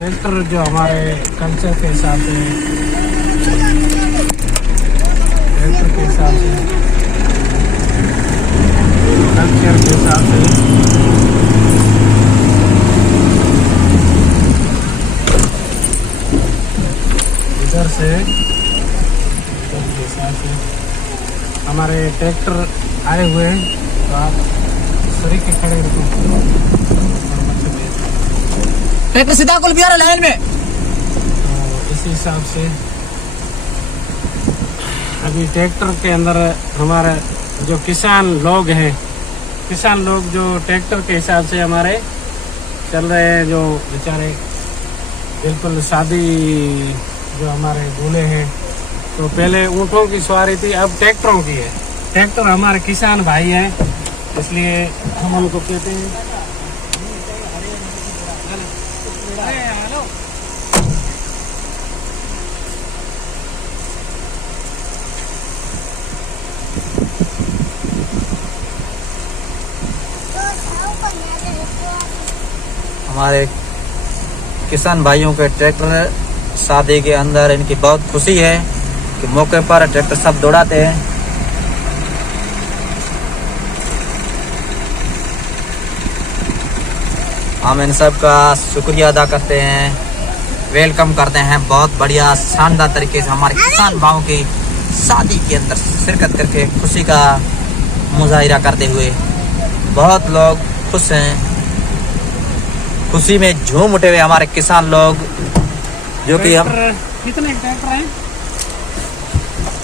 Tractor जो हमारे culture के हिसाब से कल्चर के हिसाब से इधर से हिसाब से हमारे ट्रैक्टर आए हुए हैं, तो आप सही के खड़े रखो। ट्रैक्टर सीधा कुल बिहार लाइन में। तो इसी हिसाब से अभी ट्रैक्टर के अंदर हमारे जो किसान लोग जो ट्रैक्टर के हिसाब से हमारे चल रहे हैं, जो बेचारे बिल्कुल शादी जो हमारे दूल्हे हैं, तो पहले ऊँटों की सवारी थी, अब ट्रैक्टरों की है। ट्रैक्टर हमारे किसान भाई हैं, इसलिए हम उनको कहते हैं। हमारे किसान भाइयों के ट्रैक्टर शादी के अंदर इनकी बहुत खुशी है कि मौके पर ट्रैक्टर सब दौड़ाते हैं। हम इन सब का शुक्रिया अदा करते हैं, वेलकम करते हैं। बहुत बढ़िया शानदार तरीके से हमारे किसान भाइयों की शादी के अंदर शिरकत करके खुशी का मुजाहिरा करते हुए बहुत लोग खुश हैं। खुशी में झूम उठे हुए हमारे किसान लोग, जो कि हम कितने ट्रैक्टर हैं?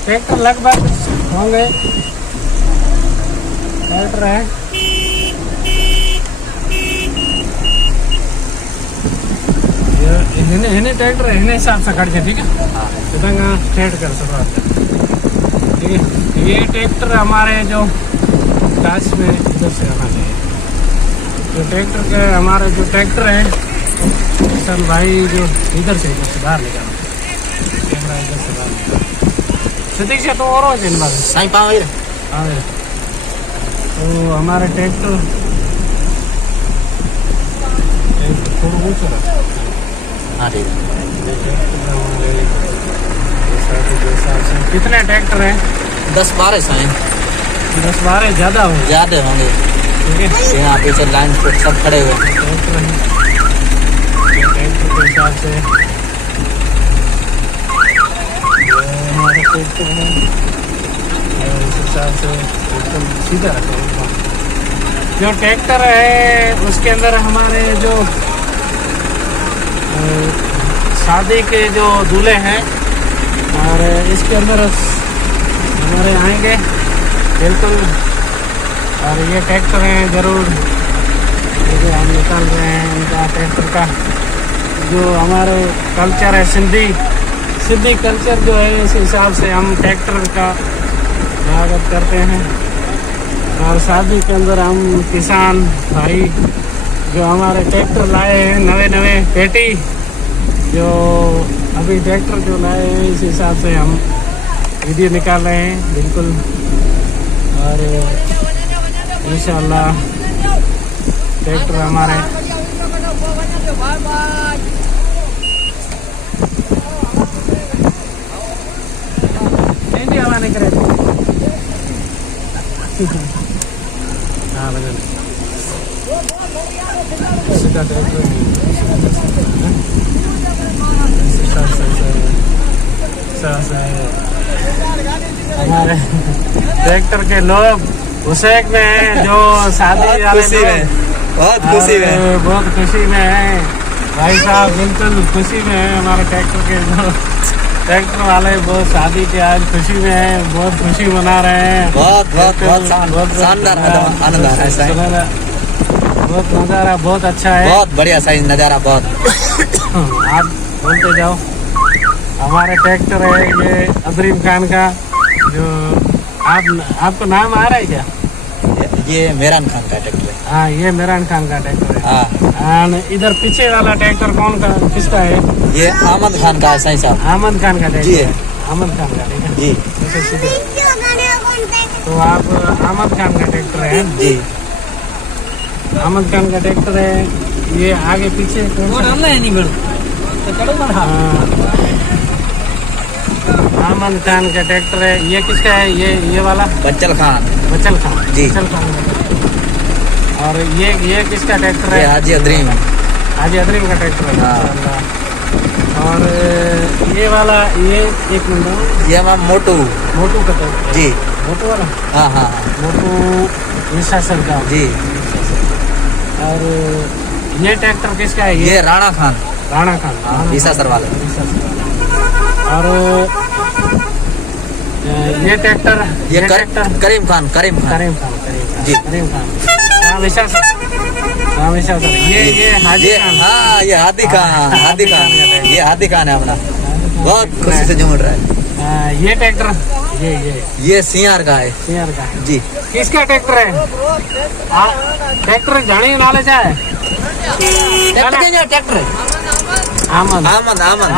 ट्रैक्टर लगभग होंगे ट्रैक्टर है इन्हें ट्रैक्टर है, इन्हें हिसाब से खड़ के, ठीक है। स्ट्रेट कर सकते, ठीक है। ये ट्रैक्टर हमारे जो काश में इधर से आना चाहिए। जो ट्रैक्टर के हमारे जो ट्रैक्टर है किसान भाई, जो इधर से बाहर निकालो, कैमरा इधर से बाहर निकालो। सतीश से तो और हो बात साईं पावे। हाँ, तो हमारे ट्रैक्टर थोड़ा ऊँचा रहा। हाँ ठीक है। कितने ट्रैक्टर हैं? 10-12 साईं। 10-12 ज़्यादा होंगे। ठीक है, यहाँ पीछे लाइन पे सब खड़े हुए ट्रैक्टर के हिसाब से हमारे ट्रैक्टर है, इस हिसाब से एकदम सीधा रखो। जो ट्रैक्टर है उसके अंदर हमारे जो शादी के जो दूल्हे हैं, और इसके अंदर हमारे आएंगे बिल्कुल। और ये ट्रैक्टर हैं ज़रूर, जो हम निकाल रहे हैं इनका ट्रैक्टर का जो हमारे कल्चर है, सिंधी कल्चर जो है, इस हिसाब से हम ट्रैक्टर का स्वागत करते हैं। और शादी के अंदर हम किसान भाई जो हमारे ट्रैक्टर लाए हैं, नवे पेटी जो अभी ट्रैक्टर जो लाए हैं, इस हिसाब से हम वीडियो निकाल रहे हैं बिल्कुल। और इंशाल्लाह ट्रैक्टर हमारे हवा नहीं करे। हाँ बजा सीधा ट्रैक्टर हमारे ट्रैक्टर के लोग हुसैक में हैं, जो शादी खुशी में, बहुत खुशी में है भाई साहब, बिल्कुल खुशी में है। हमारे ट्रैक्टर के जो ट्रैक्टर वाले बहुत शादी के आज खुशी में है, बहुत खुशी मना रहे हैं। बहुत शानदार आनंद आ रहा है, बहुत नज़ारा बहुत अच्छा है, बहुत बढ़िया साईं नज़ारा बहुत। आप बोलते जाओ। हमारे ट्रैक्टर है ये अदरीम खान का, जो आपको नाम आ रहा है क्या? ये मेरान खान का ट्रैक्टर है। हाँ, ये मेरान खान का ट्रैक्टर है। हाँ। इधर पीछे वाला ट्रैक्टर कौन का, किसका है? ये अहमद खान का है साईं साहब। अहमद खान का ट्रैक्टर जी है। अहमद खान का, ठीक है जी। तो आप अहमद खान का ट्रैक्टर है जी। अहमद खान का ट्रैक्टर है। ये आगे पीछे कौन सा? आमन खान का ट्रैक्टर है। ये किसका है? ये वाला बच्चल खान बचल खान जी। बचल खान का। और ये किसका ट्रैक्टर ये है? हाजी अदरीम हाजी अदरीम का ट्रैक्टर है। हाँ। माशाल्लाह। और ये वाला ये एक मिनट, ये हमारा मोटू मोटू का ट्रैक्टर है। जी। मोटू वाला हाँ हाँ मोटू ईसा सर का। जी। और ये ट्रैक्टर किसका है? ये राणा खान राणा खान ईसा सर वाले। ईसा सर वाला। और ये ट्रैक्टर ये करीम खान करीम खान जी। करीम खान राम ईसा सर। ये हाजी ये खान। हाँ ये हादी खान हादी खान। ये हादी खान है अपना। बहुत खुशी से झूम रहा है। ये ट्रैक्टर ये सियार का है शेयर का है। जी। किसका ट्रैक्टर है? ट्रैक्टर जाने नॉलेज है? ट्रैक्टर आमन आमन आमन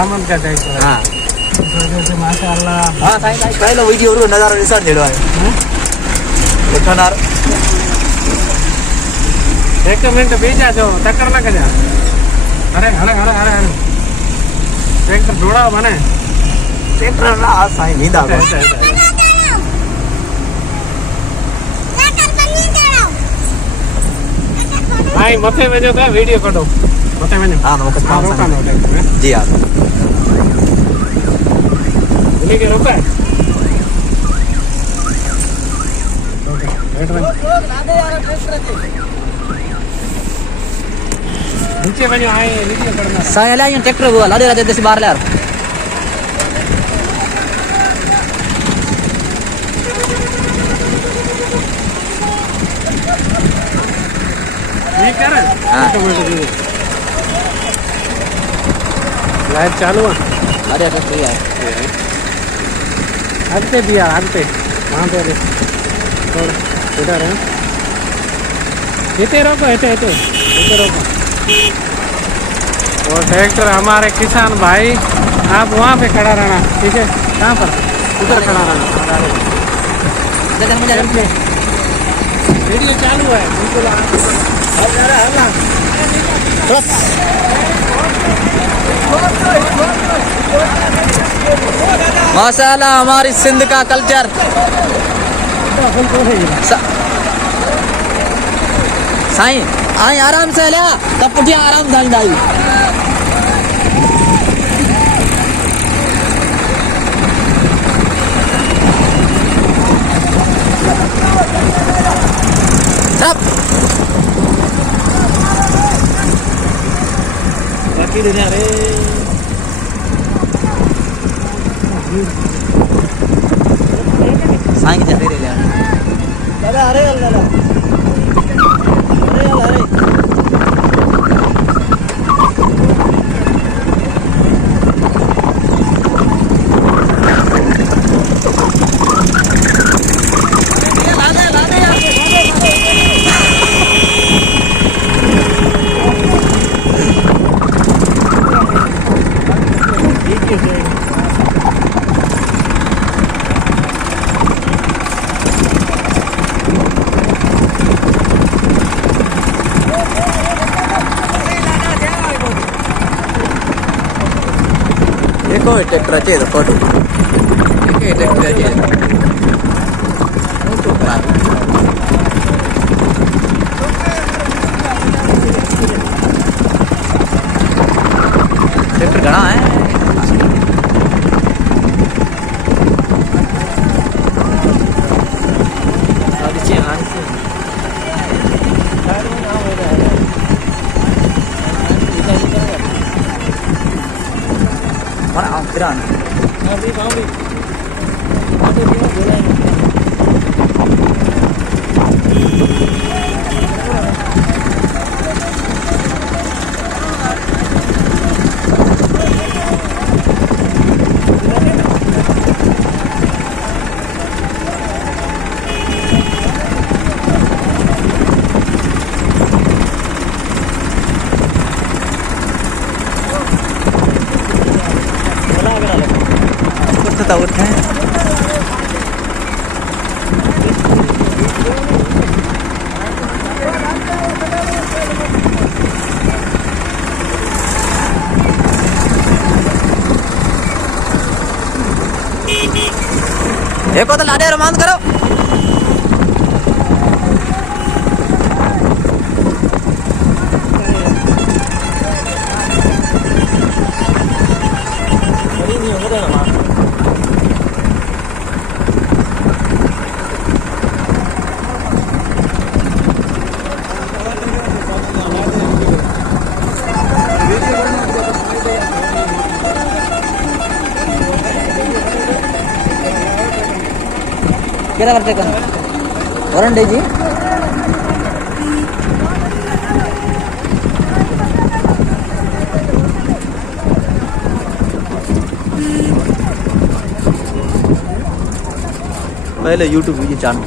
आमन का ट्रैक्टर है। हाँ माशाल्लाह। हाँ साईं लो वीडियो नज़ारा निशान दे रहा है देखो ना। एक मिनट बीजा जो टक्कर ना कर जा। अरे अरे अरे अरे अरे ट्रैक्टर जोड़ा बने ट्रैक्टर ना साईं नींद आ गई। भाई मथे में जो था वीडियो कटो मथे में हाँ नमस्कार हाँ रोका लो ट्रैक्टर जी। आप बोले के रोका है नीचे बनो आए वीडियो करना। साईं ला ट्रैक्टर वो ला दे दस बार यार। ये कर हाँ। लाइट चालू है। अरे ट्रैक्टर है आगते दिया आगते वहाँ पे थोड़ा इधर है। इतने रोको इतने रोको। और ट्रैक्टर हमारे किसान भाई आप वहाँ पे खड़ा रहना ठीक है। कहाँ पर? उधर खड़ा रहना। वीडियो चालू है बिल्कुल। माशाल्लाह हमारी सिंध का कल्चर। साईं आई आराम से लिया तब पुटिया आराम साईं दाई। सब बाकी दुनिया रे साईं के जहरे ले लिया। अरे अल्लाह देखो ट्रैक्टर अच्छे फोटो ट्रैक्टर अच्छे ट्रैक्टर घना है। mana angkiran tahu kan देखो तो लाडे रोमांस करो। क्या करते कन वरंडे जी पहले YouTube वीडियो चैनल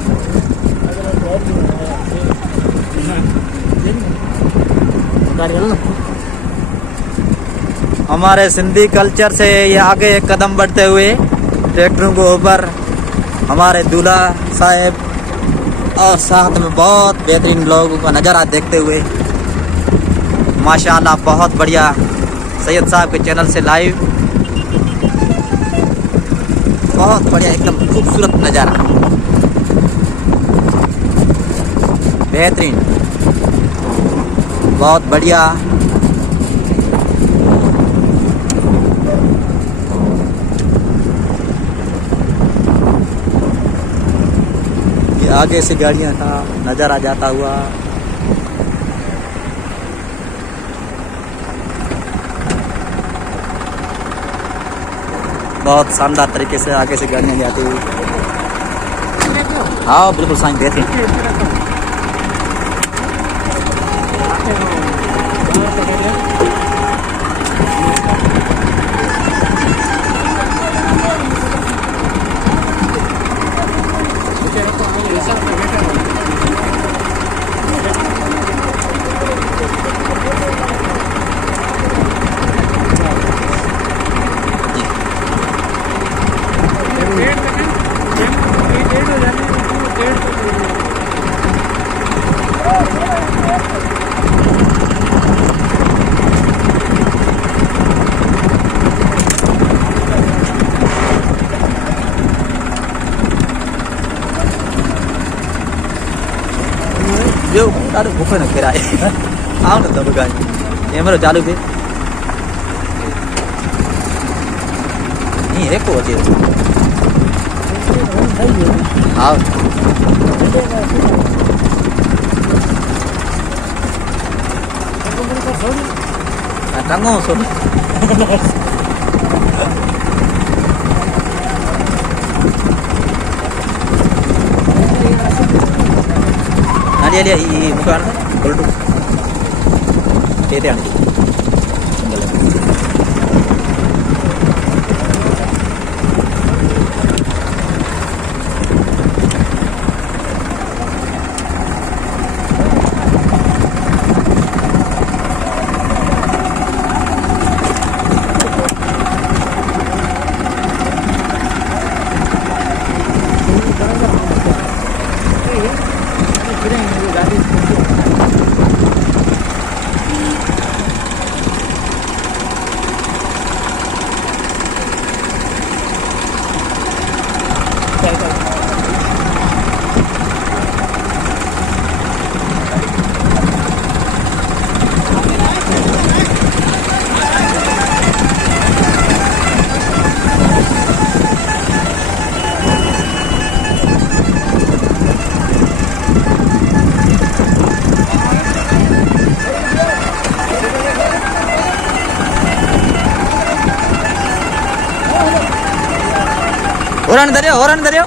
हमारे सिंधी कल्चर से ये आगे एक कदम बढ़ते हुए ट्रैक्टरों को ऊपर हमारे दूल्हा साहब और साथ में बहुत बेहतरीन लोगों का नज़ारा देखते हुए माशाल्लाह बहुत बढ़िया सैयद साहब के चैनल से लाइव बहुत बढ़िया एकदम खूबसूरत नज़ारा बेहतरीन बहुत बढ़िया। आगे से गाड़ियां का नज़ारा जाता हुआ बहुत शानदार तरीके से आगे से गाड़ियां जाती हुई। हाँ बिल्कुल साइन देते जो ॾाढो भूख न किराए आओ न त बुगाई कैमरो चालू थे ये को अचे आओ टंगो सो lihat ini bukan belduk beda nih Orang dari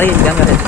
भारी जंगल है।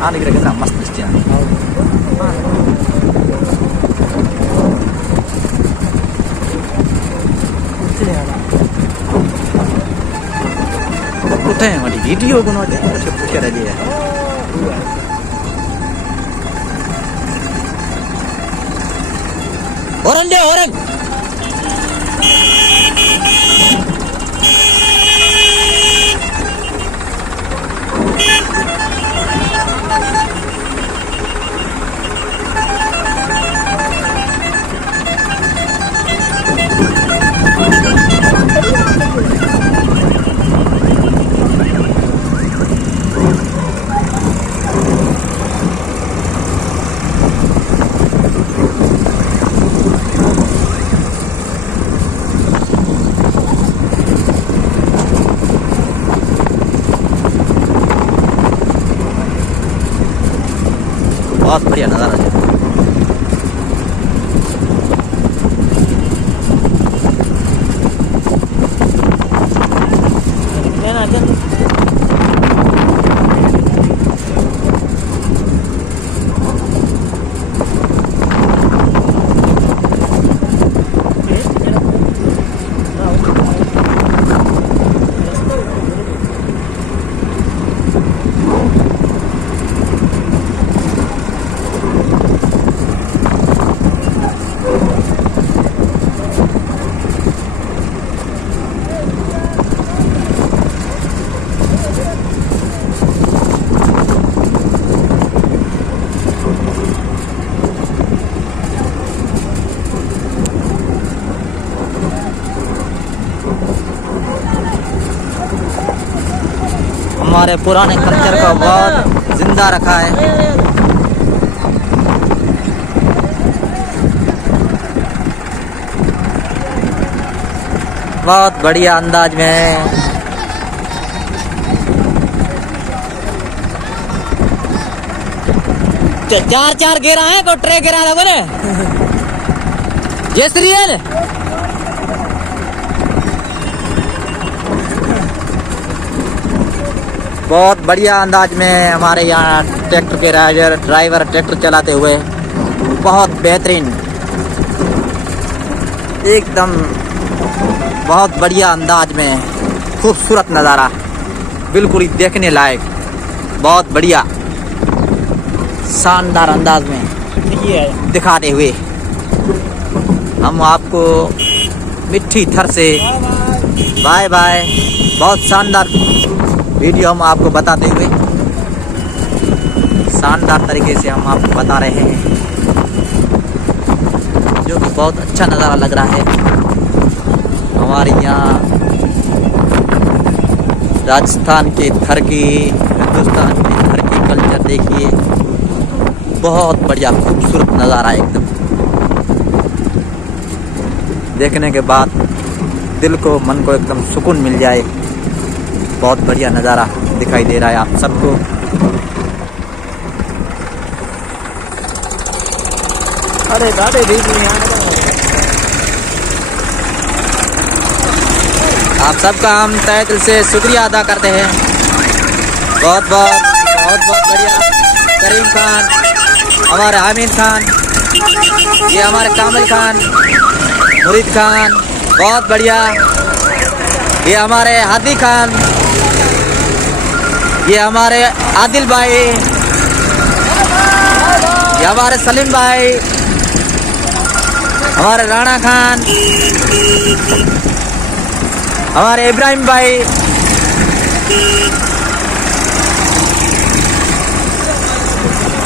हाँ दिख रहा मस्त दिसते हैं। कुठे आहे माझी व्हिडिओ बनवते कसे पुढे राहिली आहे। ओरंडे ओरंग बहुत बढ़िया नज़ारा है। हमारे पुराने कल्चर को बहुत जिंदा रखा है। बहुत बढ़िया अंदाज में चार चार गेरा है को ट्रे गेरा है बोले जय श्री राम। बहुत बढ़िया अंदाज में हमारे यहाँ ट्रैक्टर के ड्राइवर ट्रैक्टर चलाते हुए बहुत बेहतरीन एकदम बहुत बढ़िया अंदाज में खूबसूरत नज़ारा बिल्कुल ही देखने लायक बहुत बढ़िया शानदार अंदाज में दिखाते हुए हम आपको मिट्टी थर से बाय बाय बहुत शानदार वीडियो हम आपको बताते हुए शानदार तरीके से हम आपको बता रहे हैं जो कि बहुत अच्छा नज़ारा लग रहा है। हमारे यहाँ राजस्थान के थर की हिंदुस्तान के थर की कल्चर देखिए बहुत बढ़िया खूबसूरत नज़ारा एकदम देखने के बाद दिल को मन को एकदम सुकून मिल जाए। बहुत बढ़िया नज़ारा दिखाई दे रहा है आप सबको। अरे गाड़ी आप सबका हम तहे दिल से शुक्रिया अदा करते हैं। बहुत बढ़िया करीम खान, हमारे आमिर खान, ये हमारे कामिल खान, मुरीद खान, बहुत बढ़िया। ये हमारे हादी खान, ये हमारे आदिल भाई, ये हमारे सलीम भाई, हमारे राणा खान, हमारे इब्राहिम भाई,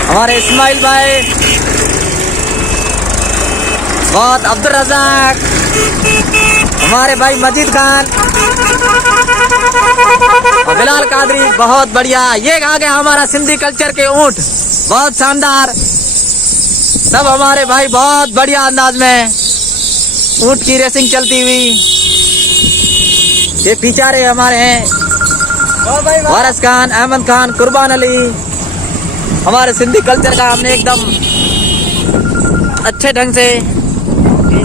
हमारे इस्माइल भाई, बहुत अब्दुल रज़ाक, हमारे भाई मजीद खान और बिलाल कादरी। बहुत बढ़िया। ये आ गया हमारा सिंधी कल्चर के ऊंट, बहुत शानदार। सब हमारे भाई बहुत बढ़िया अंदाज में ऊंट की रेसिंग चलती हुई। ये पिछारे हमारे हैं वारिस खान, अहमद खान, कुर्बान अली। हमारे सिंधी कल्चर का हमने एकदम अच्छे ढंग से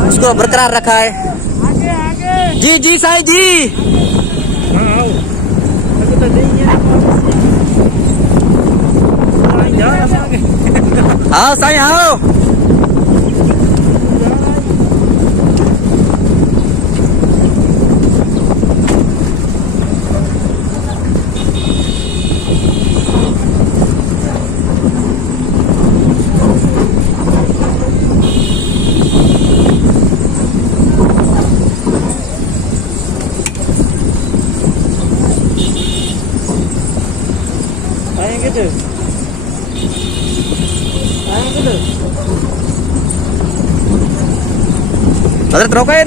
उसको बरकरार रखा है। जी जी साईं जी, आओ साईं आओ। हजरत रोका है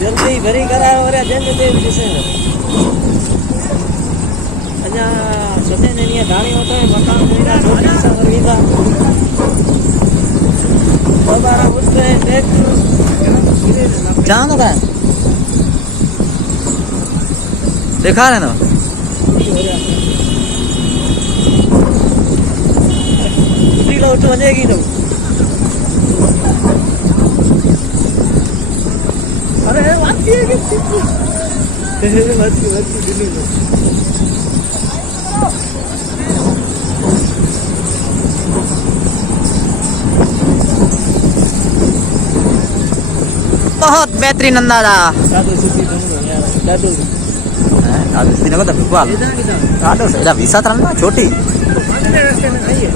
जल्दी भरी करायो रे जंग दे दिसे अजा सते ने निया गाड़ी होता है मकान मेरा छोटी सा वर्गीदा दोबारा उठते देख जान का देखा है ना लो उठ बजेगी तो अरे वाती है कि वाती दिल्ली में बहुत बेहतरीन अंदाजा। दादू सुधी बनो यार दादू दादू सुधी को तो बिल्कुल दादू से इधर विसा तरह ना छोटी रास्ते में नहीं है।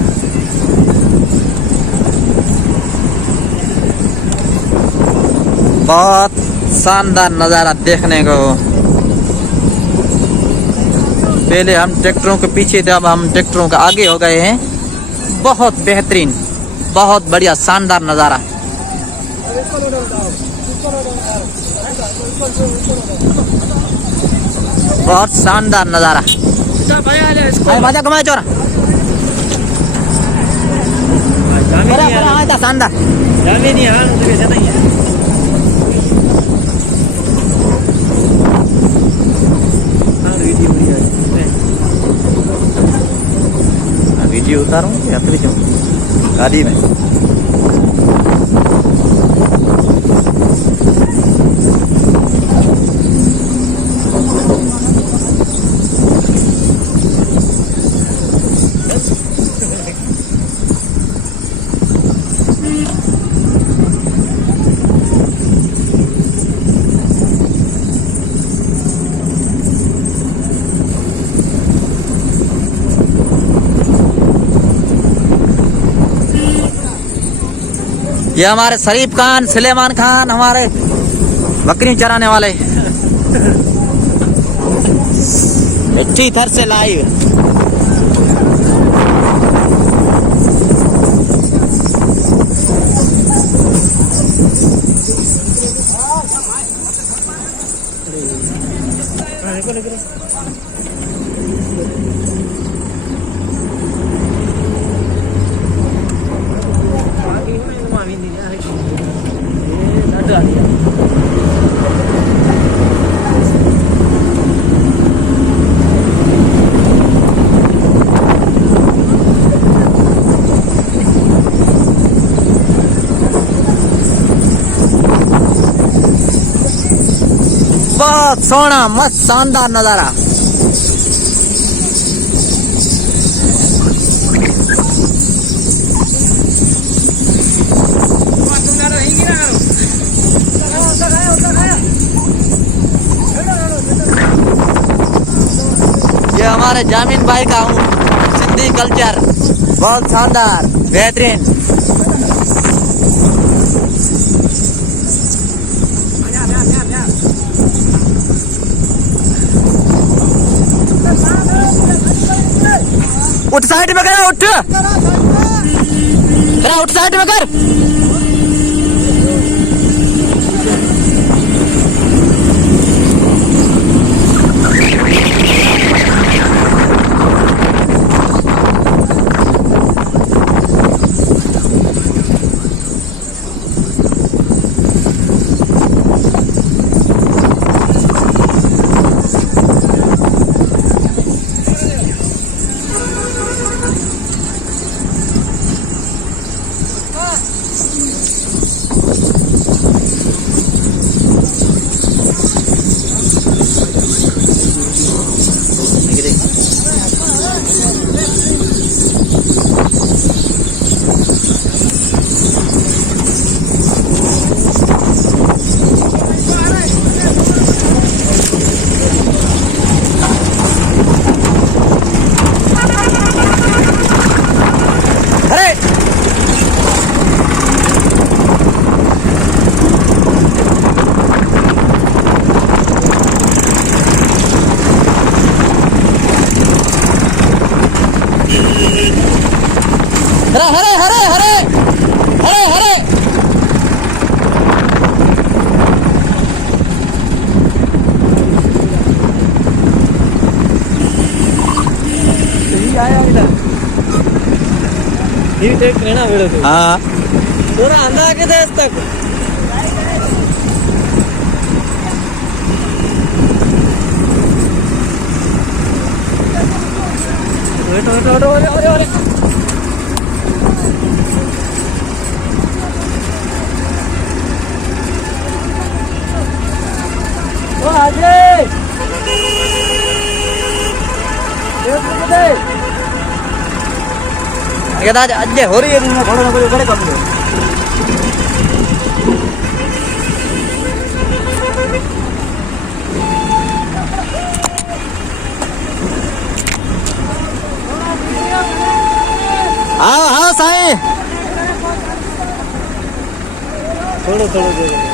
बहुत शानदार नज़ारा देखने को। पहले हम ट्रैक्टरों के पीछे थे, अब हम ट्रैक्टरों के आगे हो गए हैं। बहुत बेहतरीन, बहुत बढ़िया शानदार नज़ारा। बहुत शानदार नज़ारा। मजा कमाए चोरा शानदार वीडियो उतारूं या फिर क्यों गाड़ी में। ये हमारे शरीफ खान, सुलेमान खान, हमारे बकरी चराने वाले अच्छी थर से लाइव। बहुत सोना मस्त शानदार नजारा। ये हमारे जामिन भाई का हूँ, सिंधी कल्चर बहुत शानदार बेहतरीन। उठ साइड में कर, उठ तेरा, उठ साइड में कर। हरे हरे हरे हरे हरे। आया इधर ये देख रहे ना वीडियो को। हाँ पूरा अंधा के देश तक अरे अज्जे हो रही है घोड़े ना कोई बड़े कर दो। हाँ हाँ साईं थोड़ा थोड़ा